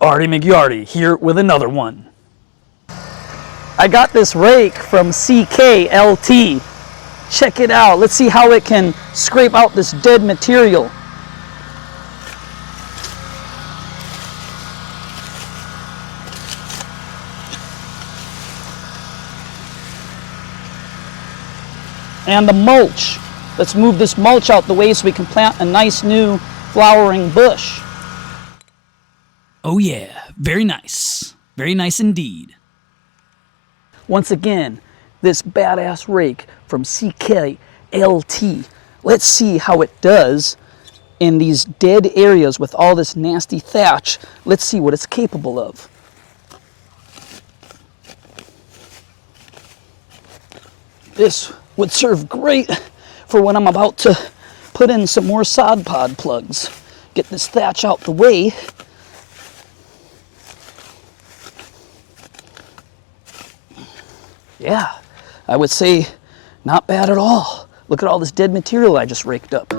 Artie McYarty here with another one. I got this rake from CKLT. Check it out. Let's see how it can scrape out this dead material. And the mulch. Let's move this mulch out the way so we can plant a nice new flowering bush. Oh yeah, very nice. Very nice indeed. Once again, this badass rake from CKLT. Let's see how it does in these dead areas with all this nasty thatch. Let's see what it's capable of. This would serve great for when I'm about to put in some more sod pod plugs. Get this thatch out the way. Yeah, I would say not bad at all. Look at all this dead material I just raked up.